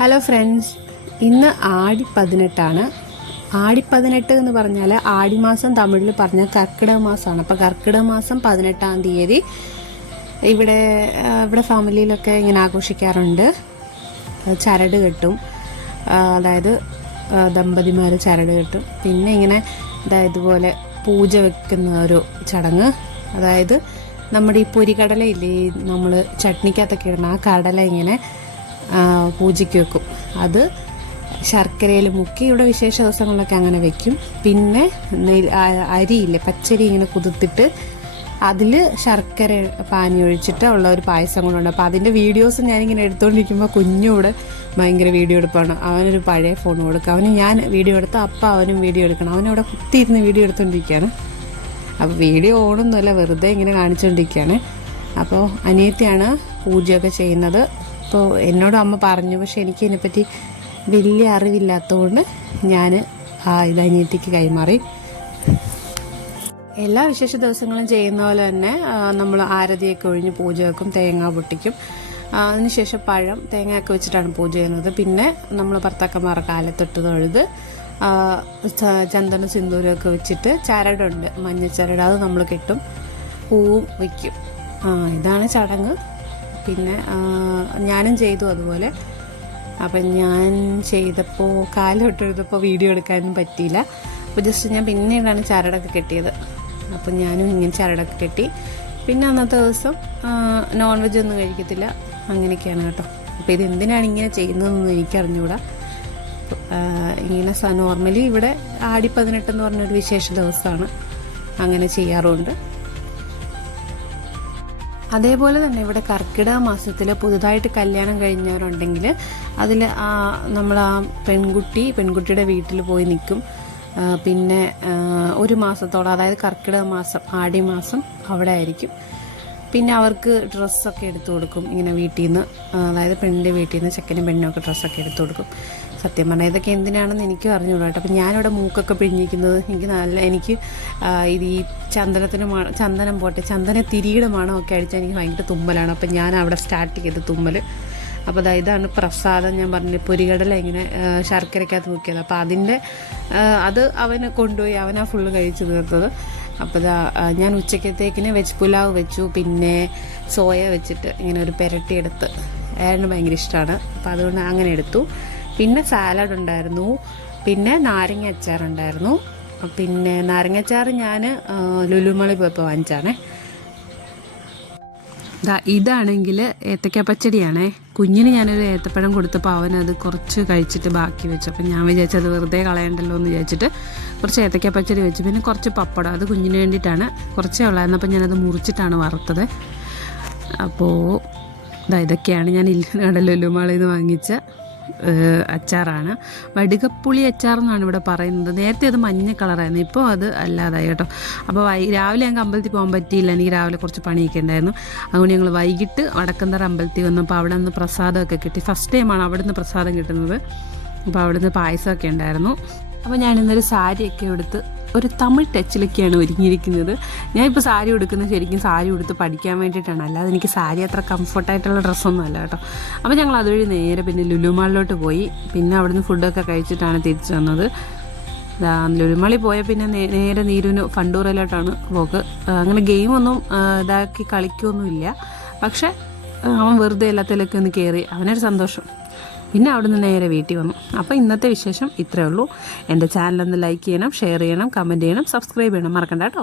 Hello friends, ഇന്ന് ആടി 18 ആടി 18 എന്ന് പറഞ്ഞാൽ ആടിമാസം തമിഴിൽ പറഞ്ഞ കർക്കിടക മാസമാണ്. അപ്പോൾ കർക്കിടക മാസം 18-ാം തീയതി ഇവിടെ ഫാമിലിയിലൊക്കെ ഇങ്ങനെ ആഘോഷിക്കാറുണ്ട്. ചരട് കെട്ടും, അതായത് ദമ്പതിമാർ ചരട് കെട്ടും. പിന്നെ ഇങ്ങനെ ഇതുപോലെ പൂജ വെക്കുന്ന ഒരു ചടങ്ങ്, അതായത് നമ്മുടെ ഈ പൊരിക്കടലയില്ലേ, നമ്മൾ ചട്നിക്കകത്തൊക്കെ ഇടണം, ആ കടല ഇങ്ങനെ പൂജയ്ക്ക് വെക്കും. അത് ശർക്കരയിൽ മുക്കി ഇവിടെ വിശേഷ ദിവസങ്ങളിലൊക്കെ അങ്ങനെ വെക്കും. പിന്നെ അരിയില്ലേ, പച്ചരി ഇങ്ങനെ കുതിർത്തിട്ട് അതിൽ ശർക്കര പാനി ഒഴിച്ചിട്ട് ഉള്ള ഒരു പായസം കൊണ്ടുണ്ട്. അപ്പോൾ അതിൻ്റെ വീഡിയോസ് ഞാനിങ്ങനെ എടുത്തുകൊണ്ടിരിക്കുമ്പോൾ കുഞ്ഞൂടെ ഭയങ്കര വീഡിയോ എടുപ്പാണ്. അവനൊരു പഴയ ഫോൺ കൊടുക്കുക, അവന് ഞാൻ വീഡിയോ എടുത്താൽ അപ്പം അവനും വീഡിയോ എടുക്കണം. അവനവിടെ കുത്തിയിരുന്ന് വീഡിയോ എടുത്തുകൊണ്ടിരിക്കുകയാണ്. അപ്പോൾ വീഡിയോ ഓണൊന്നുമല്ല, വെറുതെ ഇങ്ങനെ കാണിച്ചുകൊണ്ടിരിക്കുകയാണ്. അപ്പോൾ അനിയത്തിയാണ് പൂജയൊക്കെ ചെയ്യുന്നത്. അപ്പോൾ എന്നോട് അമ്മ പറഞ്ഞു, പക്ഷെ എനിക്ക് ഇതിനെപ്പറ്റി വലിയ അറിവില്ലാത്തതുകൊണ്ട് ഞാൻ ഇത് അനിയത്തിക്ക് കൈമാറി. എല്ലാ വിശേഷ ദിവസങ്ങളും ചെയ്യുന്ന പോലെ തന്നെ നമ്മൾ ആരതിയൊക്കെ ഒഴിഞ്ഞ് പൂജ വെക്കും, തേങ്ങ പൊട്ടിക്കും. അതിനുശേഷം പഴം തേങ്ങയൊക്കെ വെച്ചിട്ടാണ് പൂജ ചെയ്യുന്നത്. പിന്നെ നമ്മൾ ഭർത്താക്കന്മാരുടെ കാലത്തൊട്ട് തൊഴുത് ചന്ദന സിന്ദൂരമൊക്കെ വെച്ചിട്ട് ചരടുണ്ട്, മഞ്ഞച്ചരട്, അത് നമ്മൾ കെട്ടും, പൂവും വയ്ക്കും. ഇതാണ് ചടങ്ങ്. പിന്നെ ഞാനും ചെയ്തു അതുപോലെ. അപ്പം ഞാൻ ചെയ്തപ്പോൾ കാലിട്ടെടുത്തപ്പോൾ വീഡിയോ എടുക്കാനും പറ്റിയില്ല. അപ്പോൾ ജസ്റ്റ് ഞാൻ പിന്നീടാണ് ചരടൊക്കെ കെട്ടിയത്. അപ്പം ഞാനും ഇങ്ങനെ ചരടൊക്കെ കെട്ടി. പിന്നെ അന്നത്തെ ദിവസം നോൺ വെജ് ഒന്നും കഴിക്കത്തില്ല, അങ്ങനെയൊക്കെയാണ് കേട്ടോ. അപ്പോൾ ഇത് എന്തിനാണ് ഇങ്ങനെ ചെയ്യുന്നതെന്നൊന്നും എനിക്കറിഞ്ഞുകൂടാ. ഇങ്ങനെ നോർമലി ഇവിടെ ആടി 18 എന്ന് പറഞ്ഞൊരു വിശേഷ ദിവസമാണ്, അങ്ങനെ ചെയ്യാറുണ്ട്. അതേപോലെ തന്നെ ഇവിടെ കർക്കിടക മാസത്തിൽ പുതുതായിട്ട് കല്യാണം കഴിഞ്ഞവരുണ്ടെങ്കിൽ അതിൽ നമ്മൾ ആ പെൺകുട്ടിയുടെ വീട്ടിൽ പോയി നിൽക്കും. പിന്നെ ഒരു മാസത്തോളം, അതായത് കർക്കിടക മാസം ആടി മാസം അവിടെ ആയിരിക്കും. പിന്നെ അവർക്ക് ഡ്രസ്സൊക്കെ എടുത്തു കൊടുക്കും, ഇങ്ങനെ വീട്ടിൽ നിന്ന്, അതായത് പെണ്ണിൻ്റെ വീട്ടിൽ നിന്ന് ചെക്കനും പെണ്ണിനൊക്കെ ഡ്രസ്സൊക്കെ എടുത്തു കൊടുക്കും. സത്യം പറഞ്ഞാൽ ഇതൊക്കെ എന്തിനാണെന്ന് എനിക്കും അറിഞ്ഞുകൂടാ കേട്ടോ. അപ്പം ഞാനിവിടെ മൂക്കൊക്കെ പിഴിഞ്ഞിരിക്കുന്നത് എനിക്ക് ഇത് ഈ ചന്ദനം പോട്ടെ, തിരിയുടെ മണമൊക്കെ അടിച്ചാൽ എനിക്ക് ഭയങ്കര തുമ്മലാണ്. അപ്പം ഞാൻ അവിടെ സ്റ്റാർട്ട് ചെയ്ത് തുമ്മൽ. അപ്പോൾ ഇതാണ് പ്രസാദം. ഞാൻ പറഞ്ഞു പൊരികടല ഇങ്ങനെ ശർക്കരയ്ക്കകത്ത് മുക്കിയത്. അപ്പോൾ അത് അവന് കൊണ്ടുപോയി, അവനാ ഫുള്ള് കഴിച്ചു തീർത്തത്. അപ്പോൾ ഞാൻ ഉച്ചക്കത്തേക്കിന് വെജ് പുലാവ് വെച്ചു. പിന്നെ സോയ വെച്ചിട്ട് ഇങ്ങനെ ഒരു പെരട്ടിയെടുത്ത്, ഏട്ടന് ഭയങ്കര ഇഷ്ടമാണ്, അപ്പോൾ അതുകൊണ്ട് അങ്ങനെ എടുത്തു. പിന്നെ സാലഡ് ഉണ്ടായിരുന്നു, പിന്നെ നാരങ്ങ അച്ചാറുണ്ടായിരുന്നു. പിന്നെ നാരങ്ങ അച്ചാർ ഞാൻ ലുലുമളി പോയപ്പോൾ വാങ്ങിച്ചാണേ. ഇതാണെങ്കിൽ ഏത്തക്ക പച്ചടിയാണേ. കുഞ്ഞിന് ഞാനൊരു ഏത്തപ്പഴം കൊടുത്തപ്പോൾ അവനത് കുറച്ച് കഴിച്ചിട്ട് ബാക്കി വെച്ചു. അപ്പം ഞാൻ വിചാരിച്ചത് വെറുതെ കളയണ്ടല്ലോ എന്ന് വിചാരിച്ചിട്ട് കുറച്ച് ഏത്തക്ക പച്ചടി വെച്ചു. പിന്നെ കുറച്ച് പപ്പടം, അത് കുഞ്ഞിന് വേണ്ടിയിട്ടാണ്, കുറച്ചേ ഉള്ളായിരുന്നു. അപ്പം ഞാനത് മുറിച്ചിട്ടാണ് വറുത്തത്. അപ്പോൾ ഇതൊക്കെയാണ് ഞാൻ ലുലുമാളിൽ നിന്ന് വാങ്ങിച്ച അച്ചാറാണ്. വടുകപ്പുളി അച്ചാർ എന്നാണ് ഇവിടെ പറയുന്നത്. നേരത്തെ അത് മഞ്ഞ കളറായിരുന്നു, ഇപ്പോൾ അത് അല്ലാതായി കേട്ടോ. അപ്പോൾ രാവിലെ ഞങ്ങൾക്ക് അമ്പലത്തിൽ പോകാൻ പറ്റിയില്ല, എനിക്ക് രാവിലെ കുറച്ച് പണിയൊക്കെ ഉണ്ടായിരുന്നു. അതുകൊണ്ട് ഞങ്ങൾ വൈകിട്ട് വടക്കന്തറ അമ്പലത്തിൽ വന്നപ്പോൾ അവിടെ നിന്ന് പ്രസാദമൊക്കെ കിട്ടി. ഫസ്റ്റ് ടൈമാണ് അവിടെ നിന്ന് പ്രസാദം കിട്ടുന്നത്. അപ്പോൾ അവിടെ നിന്ന് പായസമൊക്കെ ഉണ്ടായിരുന്നു. അപ്പോൾ ഞാനിന്നൊരു സാരിയൊക്കെ എടുത്ത് ഒരു തമിഴ് ടച്ചിലൊക്കെയാണ് ഒരുങ്ങിയിരിക്കുന്നത്. ഞാനിപ്പോൾ സാരി ഉടുക്കുന്നത് ശരിക്കും സാരി ഉടുത്ത് പഠിക്കാൻ വേണ്ടിയിട്ടാണ്, അല്ലാതെ എനിക്ക് സാരി അത്ര കംഫർട്ടായിട്ടുള്ള ഡ്രസ്സൊന്നും അല്ല കേട്ടോ. അപ്പോൾ ഞങ്ങൾ അതുവഴി നേരെ പിന്നെ ലുലുമാളിലോട്ട് പോയി. പിന്നെ അവിടുന്ന് ഫുഡൊക്കെ കഴിച്ചിട്ടാണ് തിരിച്ചു വന്നത്. ലുലുമാളിൽ പോയാൽ പിന്നെ നേരെ നീരുവിന് ഫണ്ടൂറയിലോട്ടാണ് പോക്ക്. അങ്ങനെ ഗെയിമൊന്നും ഇതാക്കി കളിക്കുകയൊന്നുമില്ല, പക്ഷെ അവൻ വെറുതെ എല്ലാത്തിലൊക്കെ ഒന്ന് കയറി, അവനൊരു സന്തോഷം. പിന്നെ അവിടെ നിന്ന് നേരെ വീട്ടിൽ വന്നു. അപ്പോൾ ഇന്നത്തെ വിശേഷം ഇത്രയേ ഉള്ളൂ. എൻ്റെ ചാനലൊന്ന് ലൈക്ക് ചെയ്യണം, ഷെയർ ചെയ്യണം, കമൻറ്റ് ചെയ്യണം, സബ്സ്ക്രൈബ് ചെയ്യണം, മറക്കണ്ട കേട്ടോ.